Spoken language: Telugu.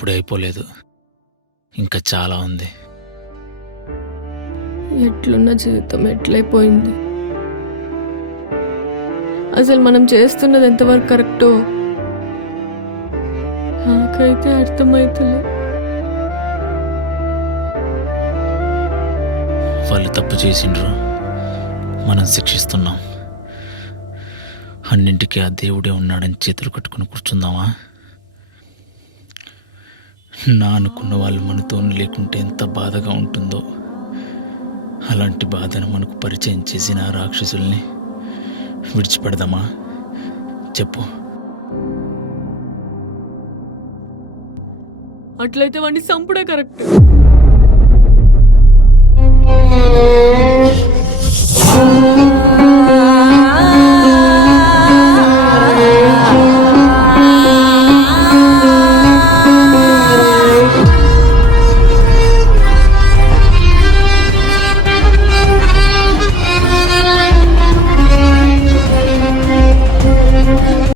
ఇప్పుడే అయిపోలేదు, ఇంకా చాలా ఉంది. ఎట్లున్న జీవితం ఎట్లయిపోయింది. అసలు మనం చేస్తున్నది ఎంతవరకు కరెక్టో నాకైతే అర్థమవుతలే. వాళ్ళు తప్పు చేసిండ్రు, మనం శిక్షిస్తున్నాం. అన్నింటికీ ఆ దేవుడే ఉన్నాడని చేతులు కట్టుకుని కూర్చుందామా? నా అనుకున్న వాళ్ళు మనతో లేకుంటే ఎంత బాధగా ఉంటుందో, అలాంటి బాధను మనకు పరిచయం చేసిన ఆ రాక్షసుల్ని విడిచిపెడదామా? చెప్పు. అట్లయితే వాడిని చంపుడే కరెక్ట్.